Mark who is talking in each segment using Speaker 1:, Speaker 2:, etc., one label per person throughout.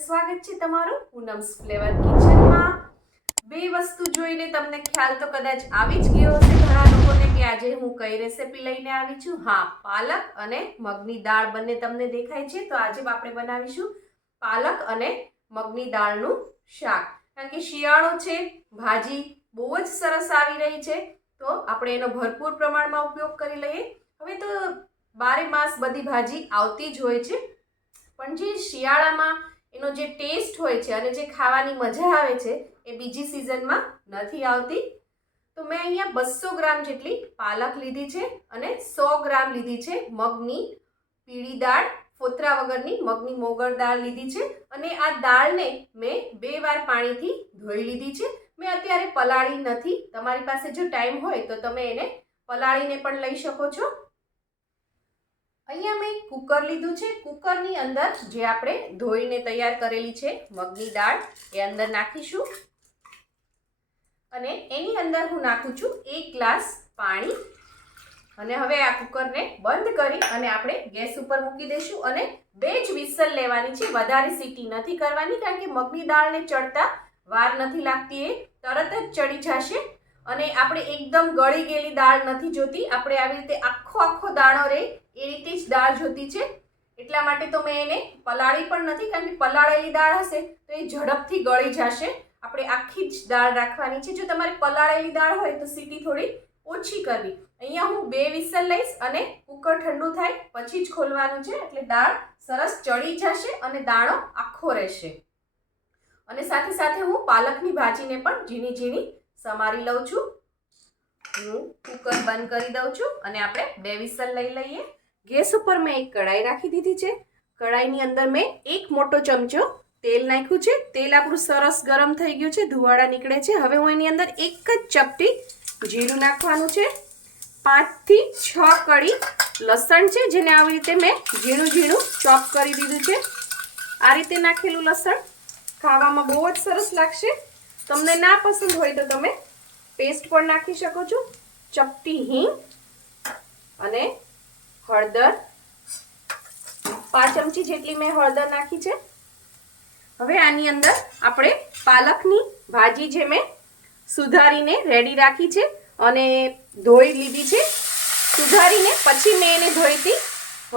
Speaker 1: સ્વાગત છે તમારું પૂનમ્સ ફ્લેવર કિચનમાં. બે વસ્તુ જોઈને તમને ખ્યાલ તો કદાચ આવી જ ગયો હશે. ઘણા લોકોને કે આજે હું કઈ રેસિપી લઈને આવી છું? હા, પાલક અને મગની દાળ બંને તમને દેખાય છે. તો આજે આપણે બનાવીશું પાલક અને મગની દાળનું શાક. કારણ કે શિયાળો છે, ભાજી બહુ જ સરસ આવી રહી છે. તો આપણે એનો ભરપૂર પ્રમાણમાં ઉપયોગ કરી લઈએ. હવે તો બારે માસ બધી ભાજી આવતી જ હોય છે. પણ જે શિયાળામાં એનો જે ટેસ્ટ હોય છે અને જે ખાવાની મજા આવે છે એ બીજી સિઝનમાં નથી આવતી. તો મેં અહીંયા બસો ગ્રામ જેટલી પાલક લીધી છે અને સો ગ્રામ લીધી છે મગની પીળી દાળ, ફોતરા વગરની મગની મોગર દાળ લીધી છે અને આ દાળને મેં બે વાર પાણીથી ધોઈ લીધી છે. મેં અત્યારે પલાળી નથી. તમારી પાસે જો ટાઈમ હોય તો તમે એને પલાળીને પણ લઈ શકો છો. અહીંયા મેં કુકર લીધું છે. કુકરની અંદર જે આપણે ધોઈને તૈયાર કરેલી છે, મગની દાળ, એ અંદર નાખીશું. અને એની અંદર હું નાખું છું એક ગ્લાસ પાણી. અને હવે આ કુકરને બંધ કરી અને આપણે ગેસ ઉપર મૂકી દઈશું. અને બે જ વિસલ લેવાની છે. વધારે સીટી નથી કરવાની, કારણ કે મગની દાળને ચડતા વાર નથી લાગતી એ. તરત જ ચડી જશે. અને આપણે એકદમ ગળી ગયેલી દાળ નથી જોતી. આપણે આવી રીતે આખો આખો દાણો રહે એ રીતે જ દાળ જોતી છે. એટલા માટે તો મેં એને પલાળી પણ નથી, કારણ કે પલાળેલી દાળ હશે તો એ ઝડપથી ગળી જશે. આપણે આખી જ દાળ રાખવાની છે. જો તમારે પલાળેલી દાળ હોય તો સીટી થોડી ઓછી કરવી. અહીંયા હું બે વિસલ લઈશ અને કુકર ઠંડુ થાય પછી જ ખોલવાનું છે. એટલે દાળ સરસ ચડી જશે અને દાણો આખો રહેશે. અને સાથે સાથે હું પાલકની ભાજીને પણ ઝીણી ઝીણી સમારી લઉં છું. હું કુકર બંધ કરી દઉં છું અને આપણે બે વિસલ લઈ લઈએ. ગેસ ઉપર મેં એક કઢાઈ રાખી દીધી છે. કઢાઈની અંદર મેં એક મોટો ચમચો તેલ નાખ્યું છે. તેલ આપણું સરસ ગરમ થઈ ગયું છે. ધુવાડા નીકળે છે. હવે હું એની અંદર એક જ ચપટી જીરું નાખવાનું છે. પાંચથી છ કળી લસણ છે, જેને આવી રીતે મેં ઝીણું ઝીણું ચોપ કરી દીધું છે. આ રીતે નાખેલું લસણ ખાવામાં બહુ જ સરસ લાગશે. તમને ના પસંદ હોય તો તમે પેસ્ટ પણ નાખી શકો છો, ચપટી હિંગ અને હળદર. પાંચ ચમચી જેટલી મેં હળદર નાખી છે. હવે આની અંદર આપણે પાલકની ભાજી જે મેં સુધારીને રેડી રાખી છે અને ધોઈ લીધી છે. સુધારીને પછી મેં એને ધોઈ હતી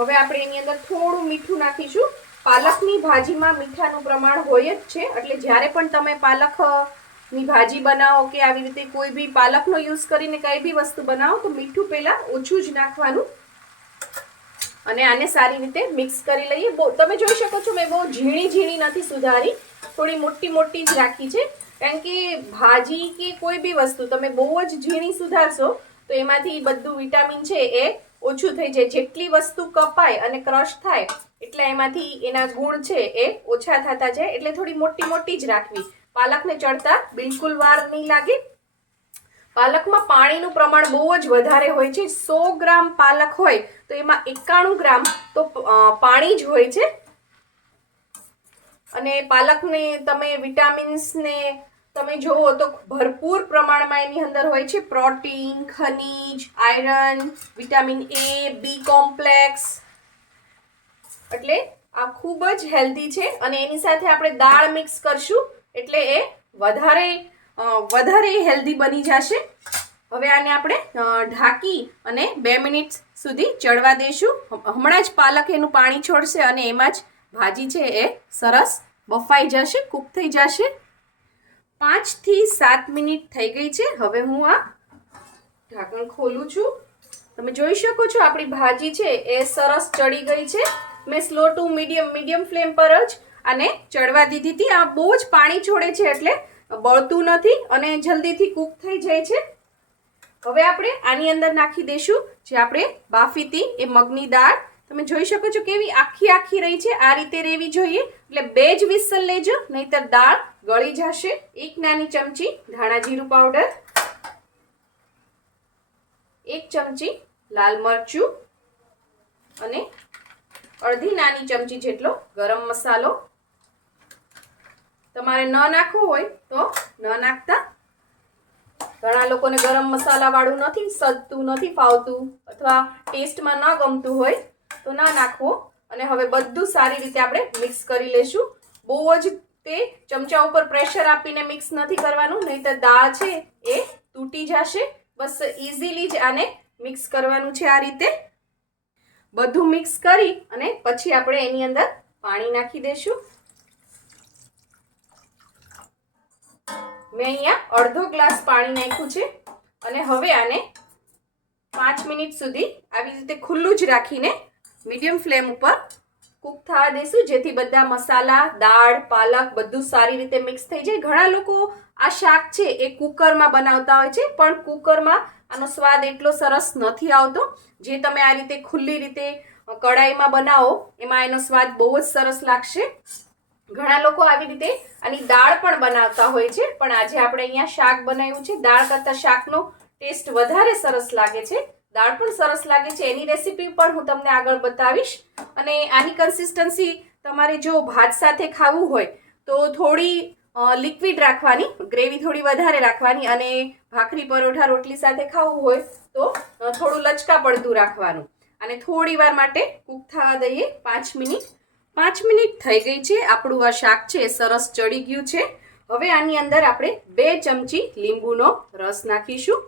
Speaker 1: હવે આપણે એની અંદર થોડું મીઠું નાખીશું. પાલકની ભાજીમાં મીઠાનું પ્રમાણ હોય જ છે. એટલે જ્યારે પણ તમે પાલક ની ભાજી બનાવો કે આવી રીતે કોઈ બી પાલકનો યુઝ કરીને કઈ બી વસ્તુ બનાવો, તો મીઠું પહેલાં ઓછું જ નાખવાનું. અને આને સારી રીતે મિક્સ કરી લઈએ. બહુ તમે જોઈ શકો છો મેં બહુ ઝીણી ઝીણી નથી સુધારી. થોડી મોટી મોટી જ રાખી છે. કારણ કે ભાજી કે કોઈ બી વસ્તુ તમે બહુ જ ઝીણી સુધારશો, તો એમાંથી બધું વિટામિન છે એ ઓછું થઈ જાય. જેટલી વસ્તુ કપાય અને ક્રશ થાય, એટલે એમાંથી એના ગુણ છે એ ઓછા થતા જાય. એટલે થોડી મોટી મોટી જ રાખવી. પાલકને ચડતા બિલકુલ વાર નહીં લાગે. પાલકમાં પાણીનું પ્રમાણ બહુ જ વધારે હોય છે. સો ગ્રામ પાલક હોય તો એમાં એકાણું ગ્રામ તો પાણી જ હોય છે. અને પાલકને તમે વિટામિન્સને તમે જુઓ તો ભરપૂર પ્રમાણમાં એની અંદર હોય છે. પ્રોટીન, ખનીજ, iron, vitamin A, B complex. એટલે આ ખૂબ જ હેલ્ધી છે. અને એની સાથે આપણે દાળ મિક્સ કરશું. એટલે એ વધારે વધારે હેલ્ધી બની જશે. હવે આને આપણે ઢાંકી અને બે મિનિટ સુધી ચડવા દઈશું હમણાં જ પાલક એનું પાણી છોડશે અને એમાં જ ભાજી છે એ સરસ બફાઈ જશે, કૂક થઈ જશે. પાંચથી સાત મિનિટ થઈ ગઈ છે. હવે હું આ ઢાંકણ ખોલું છું. તમે જોઈ શકો છો આપણી ભાજી છે એ સરસ ચડી ગઈ છે. મેં slow to medium medium flame પર જ આને ચડવા દીધી હતી. આ બહુ જ પાણી છોડે છે એટલે બળતું નથી અને જલ્દીથી કૂક થઈ જાય છે. હવે આપણે આની અંદર નાખી દઈશું જે આપણે બાફી હતી એ મગની દાળ. તમે જોઈ શકો છો કેવી આખી આખી રહી છે. આ રીતે રહેવી જોઈએ. એટલે બે જ વિસલ લેજો, નહીતર દાળ ગળી જશે. એક નાની ચમચી ધાણા જીરું પાવડર, એક ચમચી લાલ મરચું અને અડધી નાની ચમચી જેટલો ગરમ મસાલો. તમારે ન નાખવું હોય તો ન નાખતા. ઘણા લોકોને ગરમ મસાલા વાળું નથી, સજતું નથી, ફાવતું અથવા ટેસ્ટમાં ન ગમતું હોય તો ના નાખવો. અને હવે બધું સારી રીતે આપણે મિક્સ કરી લેશું. બહુ જ તે ચમચા ઉપર પ્રેશર આપીને મિક્સ નથી કરવાનું, નહીંતર દાળ છે એ તૂટી જશે. બસ ઇઝીલી જ આને મિક્સ કરવાનું છે આ રીતે. બધું મિક્સ કરી અને પછી આપણે એની અંદર પાણી નાખી દઈશું મેં અહીંયા અડધો ગ્લાસ પાણી નાખ્યું છે અને હવે આને પાંચ મિનિટ સુધી આવી રીતે ખુલ્લું જ રાખીને મીડિયમ ફ્લેમ ઉપર કૂક થવા દઈશું જેથી બધા મસાલા, દાળ, પાલક બધું સારી રીતે મિક્સ થઈ જાય. ઘણા લોકો આ શાક છે એ કુકરમાં બનાવતા હોય છે, પણ કુકરમાં આનો સ્વાદ એટલો સરસ નથી આવતો. જે તમે આ રીતે ખુલ્લી રીતે કડાઈમાં બનાવો, એમાં એનો સ્વાદ બહુ જ સરસ લાગશે. ઘણા લોકો આવી રીતે આની દાળ પણ બનાવતા હોય છે, પણ આજે આપણે અહીંયા શાક બનાવ્યું છે. દાળ કરતાં શાકનો ટેસ્ટ વધારે સરસ લાગે છે. દાળ પણ સરસ લાગે છે. એની રેસીપી પણ હું તમને આગળ બતાવીશ. અને આની કન્સિસ્ટન્સી તમારે જો ભાત સાથે ખાવું હોય, તો થોડી લિક્વિડ રાખવાની ગ્રેવી થોડી વધારે રાખવાની અને ભાખરી પરોઠા રોટલી સાથે ખાવું હોય, તો થોડું લચકા પડતું રાખવાનું. અને થોડી વાર માટે કૂક થવા દઈએ પાંચ મિનિટ. પાંચ મિનિટ થઈ ગઈ છે. આપણું આ શાક છે સરસ ચડી ગયું છે. હવે આની અંદર આપણે બે ચમચી લીંબુનો રસ નાખીશું.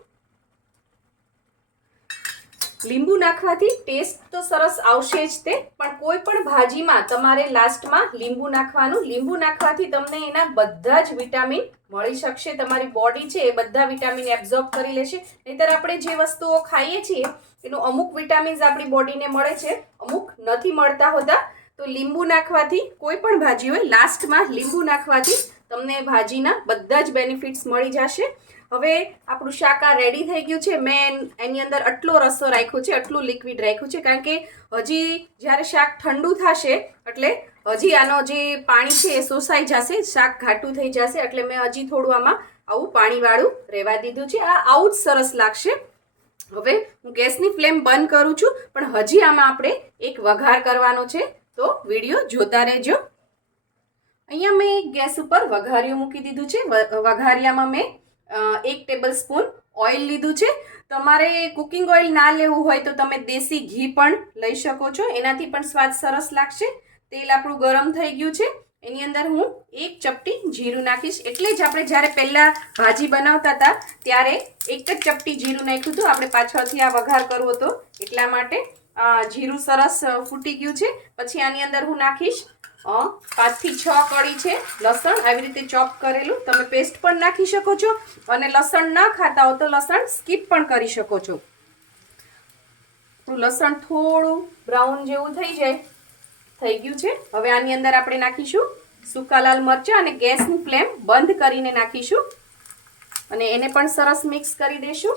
Speaker 1: લીંબુ નાખવાથી ટેસ્ટ તો સરસ આવશે જ તે, પણ કોઈ પણ ભાજીમાં તમારે લાસ્ટમાં લીંબુ નાખવાનું. લીંબુ નાખવાથી તમને એના બધા જ વિટામિન મળી શકશે. તમારી બોડી છે એ બધા વિટામિન એબ્ઝોર્બ કરી લેશે. નહીતર આપણે જે વસ્તુઓ ખાઈએ છીએ, એનું અમુક વિટામિન્સ આપણી બોડીને મળે છે. અમુક નથી મળતા હોતા. તો લીંબુ નાખવાથી કોઈ પણ ભાજી હોય લાસ્ટમાં લીંબુ નાખવાથી તમને ભાજીના બધા જ બેનિફિટ્સ મળી જશે. હવે આપણું શાક આ રેડી થઈ ગયું છે. મેં એની અંદર આટલો રસો રાખ્યો છે, આટલું લિક્વિડ રાખ્યું છે, કારણ કે હજી જ્યારે શાક ઠંડુ થશે, એટલે હજી આનો જે પાણી છે એ શોષાઈ જશે, શાક ઘાટું થઈ જશે, એટલે મેં હજી થોડું આમાં આવું પાણીવાળું રહેવા દીધું છે. આ આવું જ સરસ લાગશે. હવે હું ગેસની ફ્લેમ બંધ કરું છું, પણ હજી આમાં આપણે એક વઘાર કરવાનો છે. તો વીડિયો જોતા રહેજો. અહીંયા મેં ગેસ ઉપર વઘારિયું મૂકી દીધું છે. વઘારિયામાં મેં એક ટેબલ સ્પૂન ઓઇલ લીધું છે. તમારે કુકિંગ ઓઇલ ના લેવું હોય તો તમે દેશી ઘી પણ લઈ શકો છો. એનાથી પણ સ્વાદ સરસ લાગશે. તેલ આપણું ગરમ થઈ ગયું છે. એની અંદર હું એક ચપટી જીરું નાખીશ. એટલે જ આપણે જ્યારે પહેલાં ભાજી બનાવતા હતા, ત્યારે એક જ ચપટી જીરું નાખ્યું હતું. આપણે પાછળથી આ વઘાર કરવો હતો એટલા માટે જીરું સરસ ફૂટી ગયું છે. પછી આની અંદર હું નાખીશ પાંચથી છ કળી છે લસણ. આવી રીતે ચોપ કરેલું. તમે પેસ્ટ પણ નાખી શકો છો અને લસણ ના ખાતા હો તો લસણ સ્કીપ પણ કરી શકો છો. લસણ થોડું બ્રાઉન જેવું થઈ જાય. થઈ ગયું છે. હવે આની અંદર આપણે નાખીશું સૂકા લાલ મરચાં અને ગેસની ફ્લેમ બંધ કરીને નાખીશું. અને એને પણ સરસ મિક્સ કરી દઈશું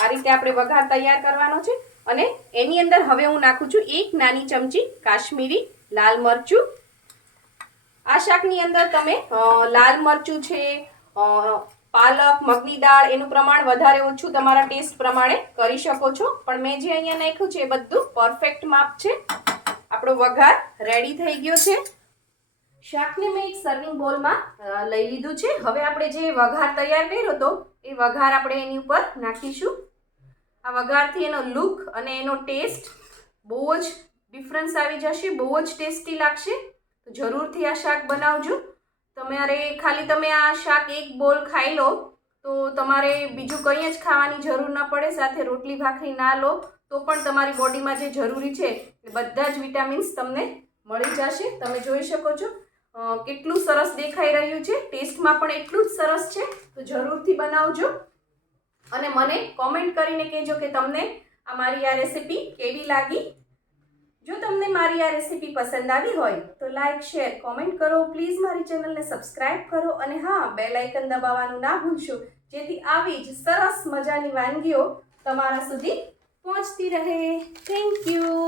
Speaker 1: આ રીતે આપણે વઘાર તૈયાર કરવાનો છે. અને એની અંદર હવે હું નાખું છું એક નાની ચમચી કાશ્મીરી લાલ મરચું. આ શાકની અંદર તમે લાલ મરચું છે પાલક, મગની દાળ એનું પ્રમાણ વધારે ઓછું તમારા ટેસ્ટ પ્રમાણે કરી શકો છો. પણ મેં જે અહીંયા નાખ્યું છે એ બધું પરફેક્ટ માપ છે. આપણો વઘાર રેડી થઈ ગયો છે. શાકને મેં એક સર્વિંગ બોલમાં લઈ લીધું છે. હવે આપણે જે વઘાર તૈયાર કર્યો હતો, એ વઘાર આપણે એની ઉપર નાખીશું. વઘારથી એનો લુક અને એનો ટેસ્ટ બહુ જ ડિફરન્સ આવી જશે, બહુ જ ટેસ્ટી લાગશે. તો જરૂરથી આ શાક બનાવજો. તમારે ખાલી તમે આ શાક એક બોલ ખાઈ લો, તો તમારે બીજું કંઈ જ ખાવાની જરૂર ન પડે, સાથે રોટલી ભાખરી ના લો, તો પણ તમારી બોડીમાં જે જરૂરી છે એ બધા જ વિટામિન્સ તમને મળી જશે. તમે જોઈ શકો છો કેટલું સરસ દેખાઈ રહ્યું છે. ટેસ્ટમાં પણ એટલું જ સરસ છે. તો જરૂરથી બનાવજો. અને મને કોમેન્ટ કરીને કહેજો કે તમને આ મારી આ રેસીપી કેવી લાગી. જો તમને મારી આ રેસીપી પસંદ આવી હોય તો લાઇક શેર કોમેન્ટ કરો. પ્લીઝ મારી ચેનલને સબસ્ક્રાઇબ કરો અને હા બેલ આઇકન દબાવવાનું ના ભૂલશો. જેથી આવી જ સરસ મજાની વાનગીઓ તમારા સુધી પહોંચતી રહે. Thank you